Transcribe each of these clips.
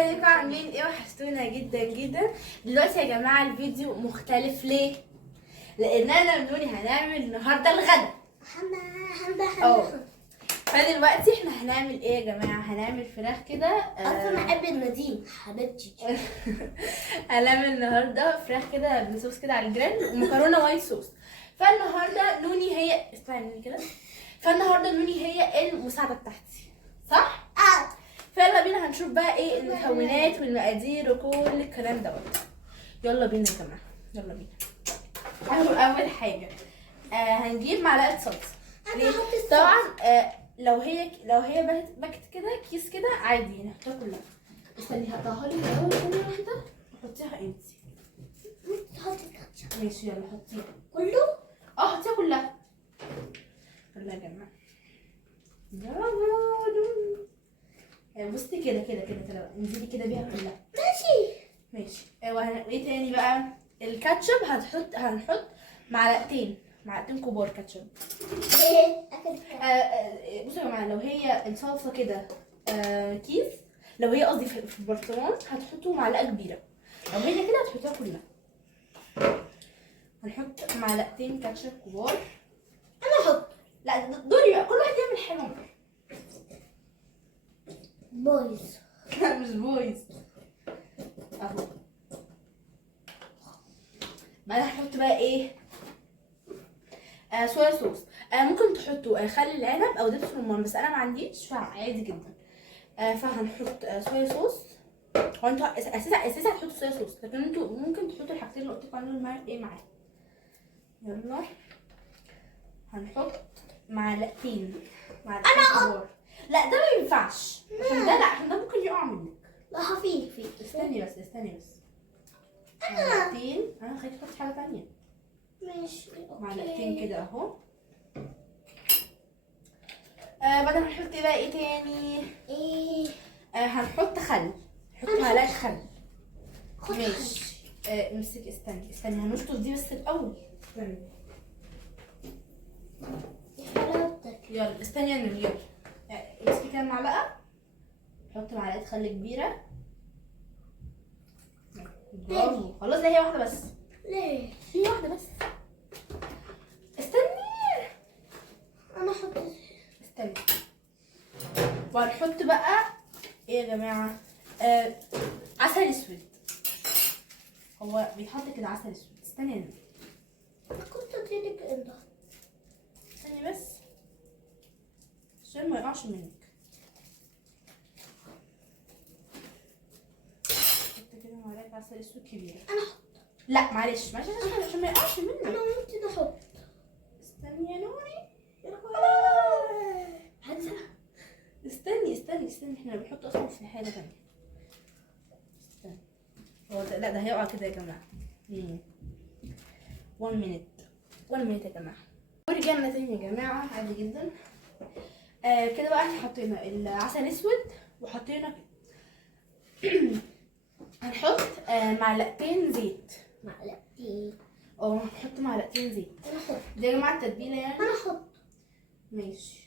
ازيكم عاملين ايه؟ وحشتونا جدا جدا. دلوقتي يا جماعه الفيديو مختلف ليه؟ لان انا ونوني هنعمل النهارده الغدا. فدلوقتي احنا هنعمل ايه يا جماعه؟ هنعمل فراخ كده. انا بحب النديم حبيبتي. هنعمل النهارده فراخ كده بصوص كده على الجريل ومكرونه وايت صوص. فالنهارده نوني هي استني كده. فالنهارده نوني هي المساعده بتاعتي، صح؟ فيلا بينا هنشوف بقى ايه المكونات والمقادير وكل الكلام دوت. يلا بينا يا جماعه، يلا بينا. اول حاجه هنجيب معلقه صلصه. طبعا لو هي باكت كده كيس كده عادي نحطها كلها. استني هحطها لي الاول ثانيه واحده. حطيها انت. حطي الكاتشب. ماشي يلا حطيها كله؟ حطيها كلها. يلا يا جماعه. بصي كده كده كده كده انزلي كده بيها كلها. ماشي. وايه تاني بقى؟ الكاتشب هنحط معلقتين كبار كاتشب. بصوا يا جماعه، لو هي الصلصه كده كيس، لو هي قصدي في برطمان هتحطوا معلقه كبيره، لو هي كده هتحطوها كلها. هنحط معلقتين كاتشب كبار. انا احط. لا دوري بقى، كل واحد يعمل حاجه. بويز. مش بويز. اهو. بعدين هنحط بقى ايه؟ صويا صوص. ممكن تحطوا خل العنب او دبس رمان، بس انا ما عنديش فعادي جدا. فهنحط صويا صوص. هو انتوا اساسا هتحطوا صويا صوص، لكن انتوا ممكن تحطوا الحاجتين اللي قلت لكم عليهم ايه معاه. يلا هنحط معلقتين كبار. لا ده ما ينفعش، عشان ده ممكن يقع منك. لا خفيف. استني بس معلقتين. انا خليكي تحطي حاجه ثانيه. ماشي اوكي. معلقتين كده اهو. بعدين هنحط بقى ايه تاني؟ هنحط خل. نحط معلقه خل. ماشي. امسكي استني هنشطف دي بس الاول. استني. يلا استني يا نور. يلا امسكي كده معلقه. حط معلقه خل كبيره. برافو. خلاص ده هي واحده بس. ليه؟ هي واحده بس. استني. انا احط. استني. وهنحط بقى ايه يا جماعه؟ عسل اسود. هو بيتحط كده عسل اسود. استني يا نور. انا كنت اديلك انت. استني بس عشان ما يقعش منك. حط كده معلقه عسل اسود كبيره. انا احط. لا معلش عشان ما يقعش منك. انا ممكن احط. استني يا نوري. هنزل. استني احنا بنحط اصلا في حاجه ثانيه. استني. هو لا ده هيقع كده يا جماعه. 1 minute يا جماعه. ورجعنا تاني يا جماعه عادي جدا. كده بقى احنا حطينا العسل الاسود وحطينا هنحط معلقتين زيت. هنحط معلقتين زيت. انا احط. دي يا جماعه التتبيله يعني. انا احط. ماشي.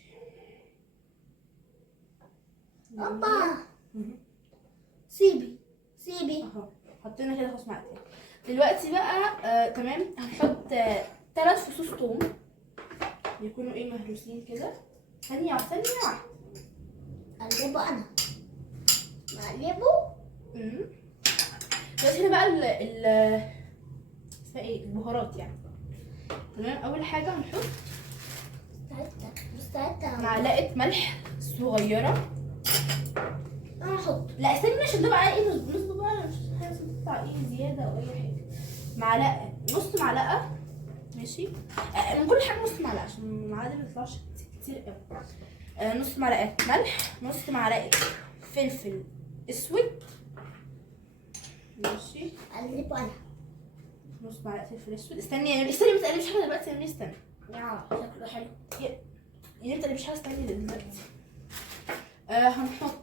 ابا سيبي اهو حطينا كده خلاص معلقتين. دلوقتي بقى تمام. هنحط 3 فصوص ثوم يكونوا ايه مهروسين كده. ثانيه واحده. اقلبه انا. اقلبه. دلوقتي هنا بقى اسمها ايه؟ البهارات يعني. تمام. اول حاجه هنحط معلقه ملح صغيره. انا احط. لا استني عشان ده بقى ايه نص بقى، مش حاجه تقطع ايه زياده او اي حاجه. معلقه، نص معلقه. ماشي. من كل حاجه نص معلقه عشان المعادن ما تطلعش كتير قوي. نص معلقه ملح، نص معلقه فلفل اسود. ماشي. اقلبه انا. نص معلقه فلفل اسود. استني ما تقلبيش حاجه دلوقتي يا استني. شكله حلو. يعني انت مش حاجه استني دلوقتي. هنحط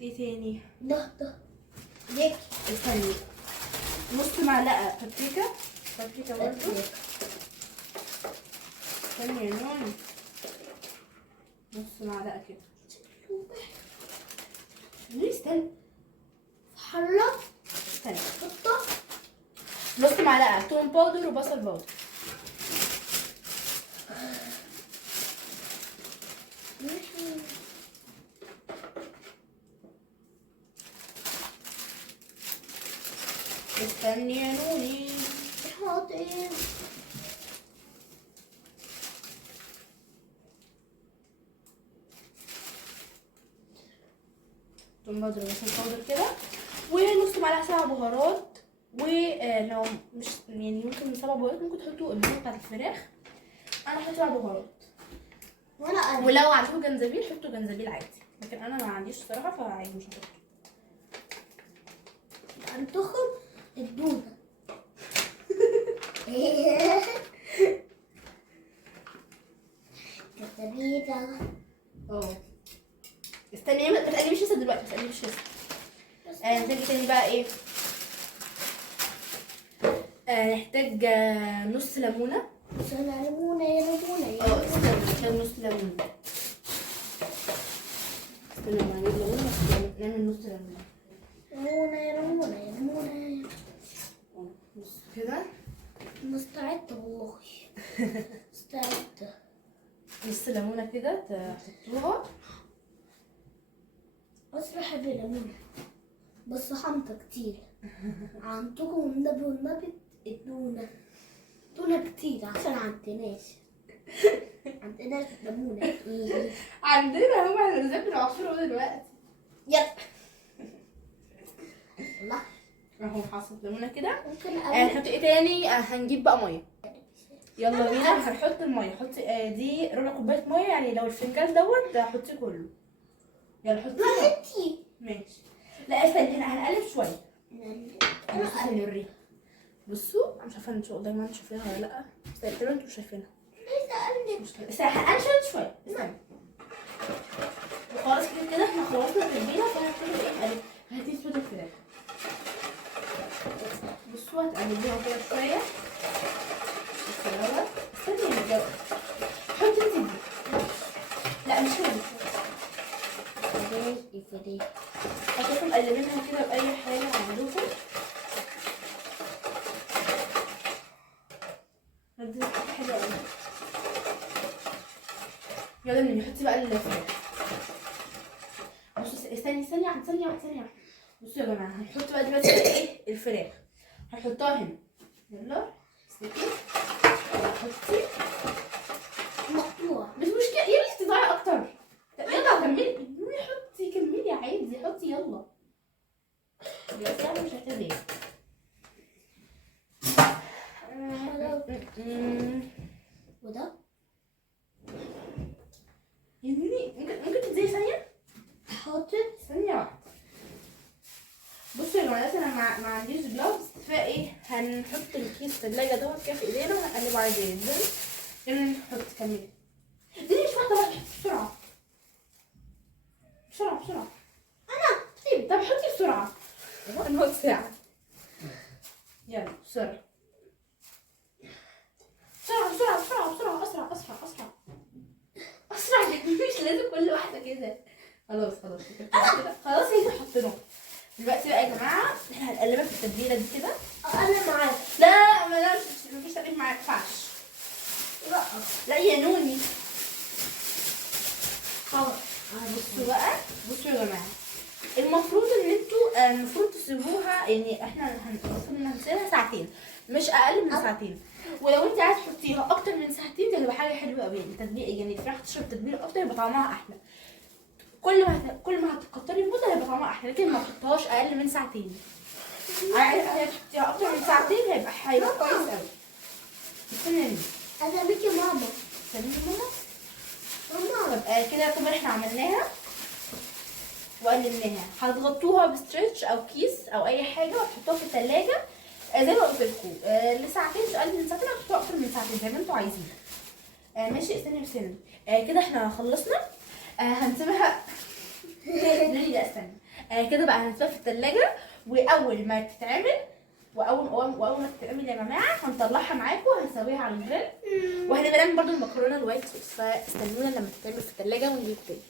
ايه تاني؟ ده ليك. استني. نص معلقه بابريكا برضه. استني يا نوني. نص معلقه كده. ليه استني؟ معلقه توم باودر وبصل باودر. ماشي. استني يا نوني. حاضر. توم باودر وبصل باودر كده، ونص معلقه سبع بهارات. ولو مش يعني ممكن 7 بهارات ممكن تحطوا البهارات بتاعت الفراخ. انا هحط 7 بهارات. وانا ولو عندكم جنزبيل حطوا جنزبيل عادي، لكن انا ما عنديش الصراحه فعادي مش هحط. عندكم الدودة. كتبيدة. اه استني ما تقلبيش لسه دلوقتي، ما تقلبيش لسه. نحتاج تاني بقى ايه؟ نحتاج نص ليمونه. بس انا ليمونة يا ليمونة. استنى نحتاج نص ليمونه. استنى ما نجيب ليمونه بس نعمل نص ليمونه. ليمونة يا ليمونة يا ليمونة. نص كده. مستعدة والله. مستعدة. نص ليمونه كده تحطوها. بس بحب الليمونة بس حمضة كتير. عندكم والنبي والنبي ادونا كتير عشان عندناش ليمونة. عندنا هم احنا بنذاكر عصير دلوقتي. يلا. الله. اهو حصلت ليمونه كده. ممكن هنحط ايه تاني؟ هنجيب بقى ميه. يلا بينا هنحط الميه. حطي دي ربع كوبايه ميه، يعني لو الفنجان دوت حطيه كله. يلا حطي. راحتي. ماشي. لا استني احنا هنقلب شويه. انا استني اوريها. بصوا انا مش عارفه ان شاء الله ما انتوا شايفينها ولا لا، بس تقريبا انتوا شايفينها. عايزة اقلب. مشكله استني هنقلب شويه. استني وخلاص كده احنا خلصنا التتبيله، فهنبتدي ايه نقلب. هاتي صوت الفراخ. بصوا هتقلبوها كده شويه. استني يا رجاله. حطي انتي دي. لا مش كده. هتروحوا مقلبينها كده بأي حاجة عندكم. دي حلوة أوي. يلا نحط بقى الفراخ. بصوا استني ثانية. بصوا يا جماعة هنحط بقى دلوقتي ايه الفراخ. هنحطها هنا. يلا استني. حطي. مقطوع. مش مشكلة يا بنتي تضيعي أكتر. يلا كملي. كملي عادي. حطي يلا. دلوقتي انا مش هحتاج وده يعني ممكن تديني ثانية؟ حاطط. ثانية واحدة. بصوا يا جماعة انا ما عنديش جلافز، فايه هنحط الكيس التلاجة دوت كده في ايدينا وهنقلبه عادي جدا. يلا نحط. كملي. اديني مش واحدة واحدة. بسرعة. انا طب حطي بسرعة. نص ساعة. يلا بسرعة. اسرع مش لازم كل واحدة كده. خلاص كده. خلاص هي حطيناها. دلوقتي بقى يا جماعة احنا هنقلبها في التتبيلة دي كده. انا معاك. لا ما مفيش تقليب معاك. ينفعش. لا يا نوني. خلاص. بصوا يا جماعة المفروض ان انتوا المفروض تسيبوها، يعني احنا المفروض هنسيبها ساعتين مش اقل من ساعتين. ولو انت عايز تحطيها اكتر من ساعتين دي هتبقى حاجه حلوه قوي. التتبيله يعني الفراخ تشرب تتبيله اكتر يبقى طعمها احلى. كل ما هتكتري المده هيبقى طعمها احلى، لكن ما تحطهاش اقل من ساعتين. عايزه تحطيها اكتر من ساعتين هيبقى كويس قوي. استني انا بيكي ماما. استني ماما. طب كده يعتبر احنا عملناها وقلبناها. هتغطوها بستريتش او كيس او اي حاجه وتحطوها في الثلاجه زي ما قلت لكم لساعتين، مش اقل من ساعتين، هتحطوها اكتر من ساعتين زي ما انتوا عايزين. ماشي. استني كده احنا خلصنا. هنسيبها. لا استني. كده بقى هنسيبها في الثلاجه، واول ما تتعمل واول ما تتعمل يا جماعه هنطلعها معاكم وهنسويها على الجريل، وهنبقى نعمل برده المكرونه الوايت صوص. فاستنونا لما تتعمل في الثلاجه ونجيب تاني.